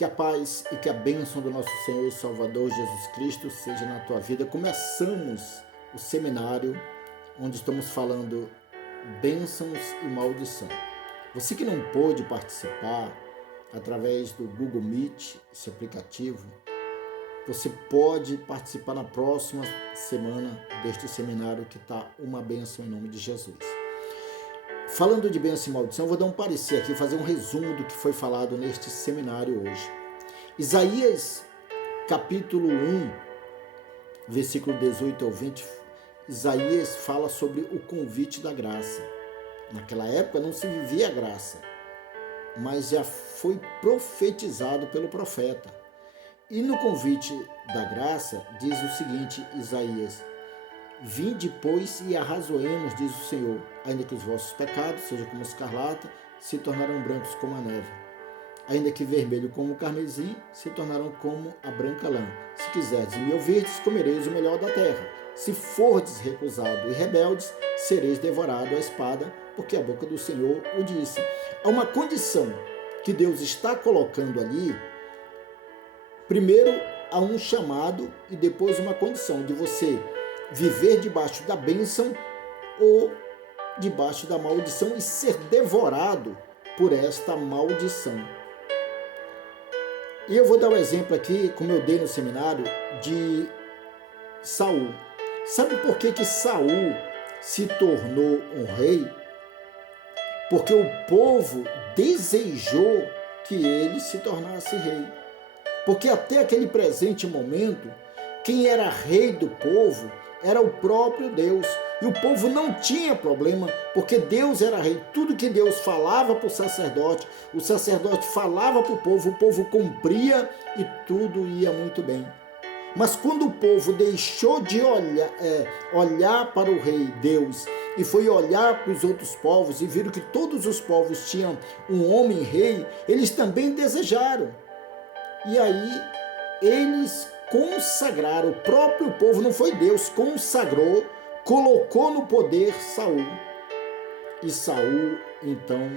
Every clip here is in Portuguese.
Que a paz e que a bênção do nosso Senhor e Salvador Jesus Cristo seja na tua vida. Começamos o seminário onde estamos falando bênçãos e maldição. Você que não pôde participar através do Google Meet, esse aplicativo, você pode participar na próxima semana deste seminário que está uma bênção em nome de Jesus. Falando de bênção e maldição, vou dar um parecer aqui, fazer um resumo do que foi falado neste seminário hoje. Isaías, capítulo 1, versículo 18 ao 20, Isaías fala sobre o convite da graça. Naquela época não se vivia a graça, mas já foi profetizado pelo profeta. E no convite da graça diz o seguinte, Isaías: vinde, pois, e arrazoemos, diz o Senhor, ainda que os vossos pecados sejam como escarlata, se tornarão brancos como a neve. Ainda que vermelho como o carmesim, se tornarão como a branca lã. Se quiserdes me ouvirdes, comereis o melhor da terra. Se fordes recusado e rebeldes, sereis devorado à espada, porque a boca do Senhor o disse. Há uma condição que Deus está colocando ali. Primeiro, há um chamado e depois uma condição de você viver debaixo da bênção ou debaixo da maldição e ser devorado por esta maldição. E eu vou dar um exemplo aqui, como eu dei no seminário, de Saul. Sabe por que Saul se tornou um rei? Porque o povo desejou que ele se tornasse rei. Porque até aquele presente momento, quem era rei do povo era o próprio Deus. E o povo não tinha problema, porque Deus era rei. Tudo que Deus falava para o sacerdote falava para o povo cumpria e tudo ia muito bem. Mas quando o povo deixou de olhar para o rei Deus e foi olhar para os outros povos e viram que todos os povos tinham um homem rei, eles também desejaram. E aí eles consagraram, o próprio povo, não foi Deus, consagrou, colocou no poder Saul. E Saul, então,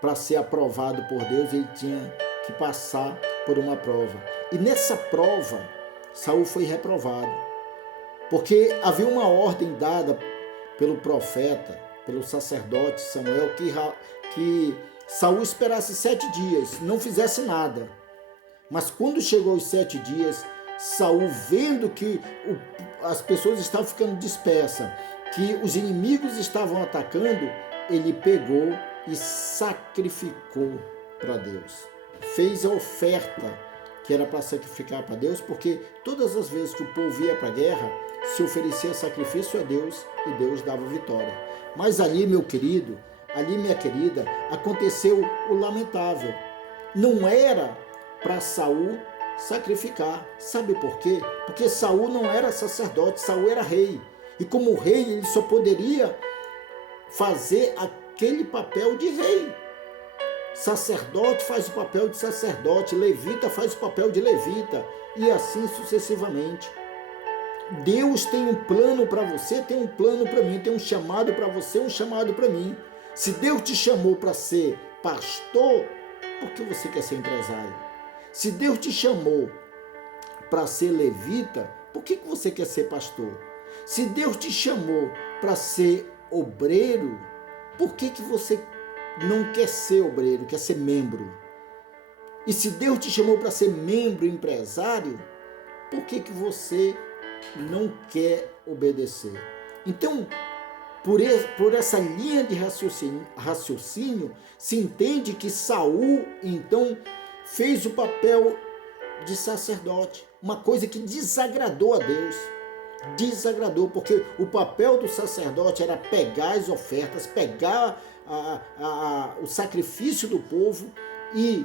para ser aprovado por Deus, ele tinha que passar por uma prova. E nessa prova, Saul foi reprovado. Porque havia uma ordem dada pelo profeta, pelo sacerdote Samuel, que Saul esperasse 7 dias, não fizesse nada. Mas quando chegou os 7 dias, Saul, vendo que as pessoas estavam ficando dispersas, que os inimigos estavam atacando, ele pegou e sacrificou para Deus. Fez a oferta que era para sacrificar para Deus, porque todas as vezes que o povo ia para a guerra, se oferecia sacrifício a Deus e Deus dava vitória. Mas ali, meu querido, ali, minha querida, aconteceu o lamentável. Não era para Saul sacrificar. Sabe por quê? Porque Saul não era sacerdote, Saul era rei. E como rei, ele só poderia fazer aquele papel de rei. Sacerdote faz o papel de sacerdote, levita faz o papel de levita, e assim sucessivamente. Deus tem um plano para você, tem um plano para mim, tem um chamado para você, um chamado para mim. Se Deus te chamou para ser pastor, por que você quer ser empresário? Se Deus te chamou para ser levita, por que você quer ser pastor? Se Deus te chamou para ser obreiro, por que você não quer ser obreiro, quer ser membro? E se Deus te chamou para ser membro empresário, por que você não quer obedecer? Então, por essa linha de raciocínio, se entende que Saul, então, fez o papel de sacerdote, uma coisa que desagradou a Deus. Desagradou, porque o papel do sacerdote era pegar as ofertas, pegar o sacrifício do povo e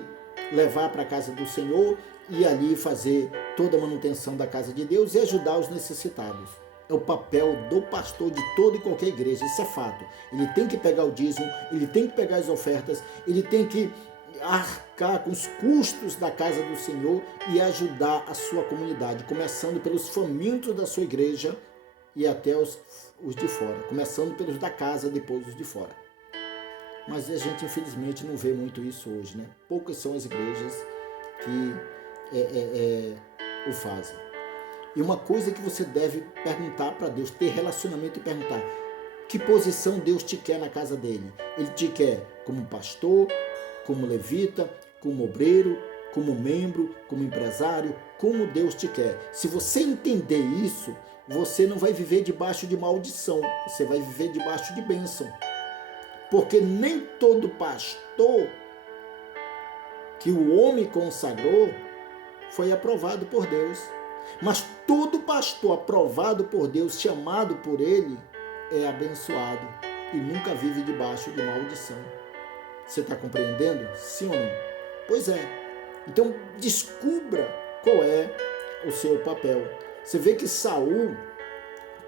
levar para a casa do Senhor e ali fazer toda a manutenção da casa de Deus e ajudar os necessitados. É o papel do pastor de toda e qualquer igreja, isso é fato. Ele tem que pegar o dízimo, ele tem que pegar as ofertas, ele tem que arcar com os custos da casa do Senhor e ajudar a sua comunidade, começando pelos famintos da sua igreja e até os de fora, começando pelos da casa, depois os de fora. mas a gente infelizmente não vê muito isso hoje, né? Poucas são as igrejas que o fazem. E uma coisa que você deve perguntar para Deus, ter relacionamento e perguntar: que posição Deus te quer na casa dele? Ele te quer como pastor, como levita, como obreiro, como membro, como empresário, como Deus te quer. Se você entender isso, você não vai viver debaixo de maldição, você vai viver debaixo de bênção. Porque nem todo pastor que o homem consagrou foi aprovado por Deus. Mas todo pastor aprovado por Deus, chamado por Ele, é abençoado e nunca vive debaixo de maldição. Você está compreendendo? Sim ou não? Pois é. Então descubra qual é o seu papel. Você vê que Saul,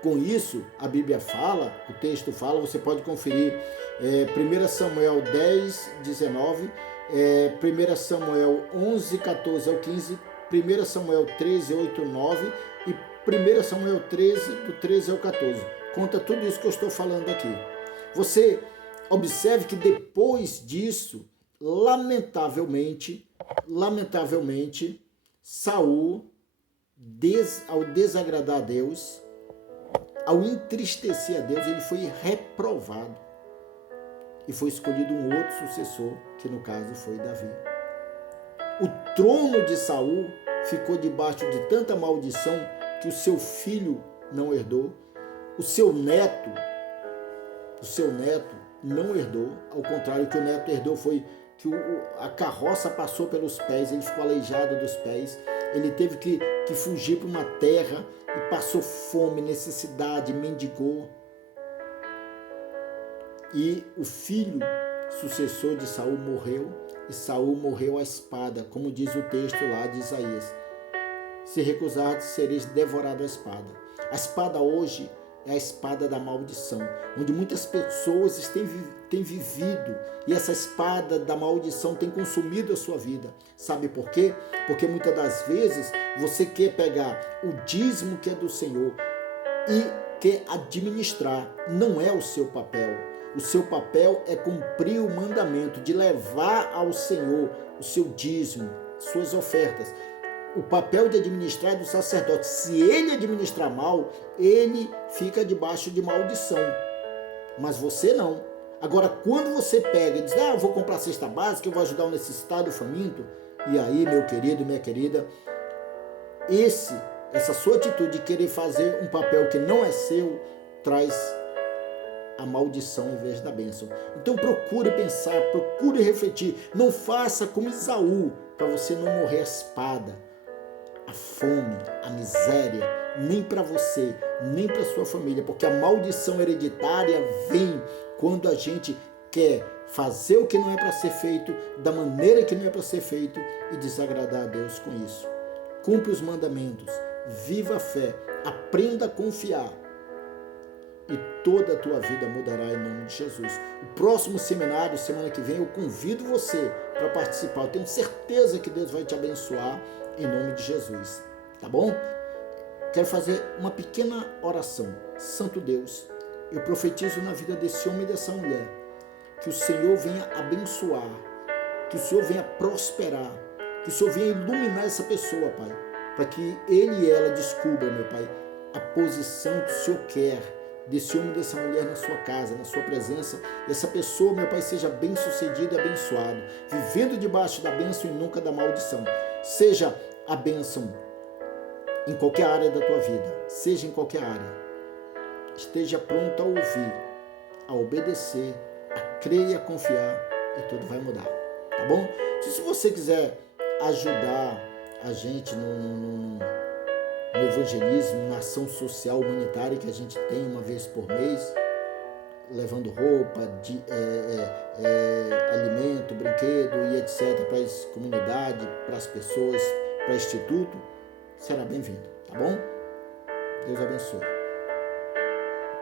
com isso, a Bíblia fala, o texto fala, você pode conferir 1 Samuel 10, 19, 1 Samuel 11, 14 ao 15, 1 Samuel 13, 8, 9 e 1 Samuel 13, do 13 ao 14. Conta tudo isso que eu estou falando aqui. Você observe que depois disso, lamentavelmente, Saul, ao desagradar a Deus, ao entristecer a Deus, ele foi reprovado. E foi escolhido um outro sucessor, que no caso foi Davi. O trono de Saul ficou debaixo de tanta maldição que o seu filho não herdou. O seu neto não herdou. Ao contrário, o que o neto herdou foi que a carroça passou pelos pés, ele ficou aleijado dos pés. Ele teve que fugir para uma terra e passou fome, necessidade, mendigou. E o filho sucessor de Saul morreu, e Saul morreu à espada, como diz o texto lá de Isaías. Se recusardes, sereis devorado à espada. A espada hoje é a espada da maldição, onde muitas pessoas têm vivido, e essa espada da maldição tem consumido a sua vida. Sabe por quê? Porque muitas das vezes você quer pegar o dízimo que é do Senhor e quer administrar. Não é o seu papel. O seu papel é cumprir o mandamento de levar ao Senhor o seu dízimo, suas ofertas. O papel de administrar é do sacerdote. Se ele administrar mal, ele fica debaixo de maldição. Mas você não. Agora, quando você pega e diz: eu vou comprar cesta básica, eu vou ajudar o necessitado, o faminto. E aí, meu querido, minha querida, essa sua atitude de querer fazer um papel que não é seu, traz a maldição em vez da bênção. Então procure pensar, procure refletir. Não faça como Esaú, para você não morrer à espada, a fome, a miséria, nem para você, nem para sua família, porque a maldição hereditária vem quando a gente quer fazer o que não é para ser feito, da maneira que não é para ser feito e desagradar a Deus com isso. Cumpre os mandamentos, viva a fé, aprenda a confiar e toda a tua vida mudará em nome de Jesus. O próximo seminário, semana que vem, eu convido você para participar. Eu tenho certeza que Deus vai te abençoar em nome de Jesus, tá bom? Quero fazer uma pequena oração. Santo Deus, eu profetizo na vida desse homem e dessa mulher, que o Senhor venha abençoar, que o Senhor venha prosperar, que o Senhor venha iluminar essa pessoa, Pai, para que ele e ela descubram, meu Pai, a posição que o Senhor quer desse homem e dessa mulher na sua casa, na sua presença. Essa pessoa, meu Pai, seja bem-sucedida e abençoado, vivendo debaixo da bênção e nunca da maldição. Seja a bênção em qualquer área da tua vida, seja em qualquer área. Esteja pronto a ouvir, a obedecer, a crer e a confiar, e tudo vai mudar, tá bom? Se você quiser ajudar a gente no evangelismo, na ação social humanitária que a gente tem uma vez por mês, levando roupa, alimento, brinquedo e etc. para as comunidades, para as pessoas, para o instituto, será bem-vindo, tá bom? Deus abençoe.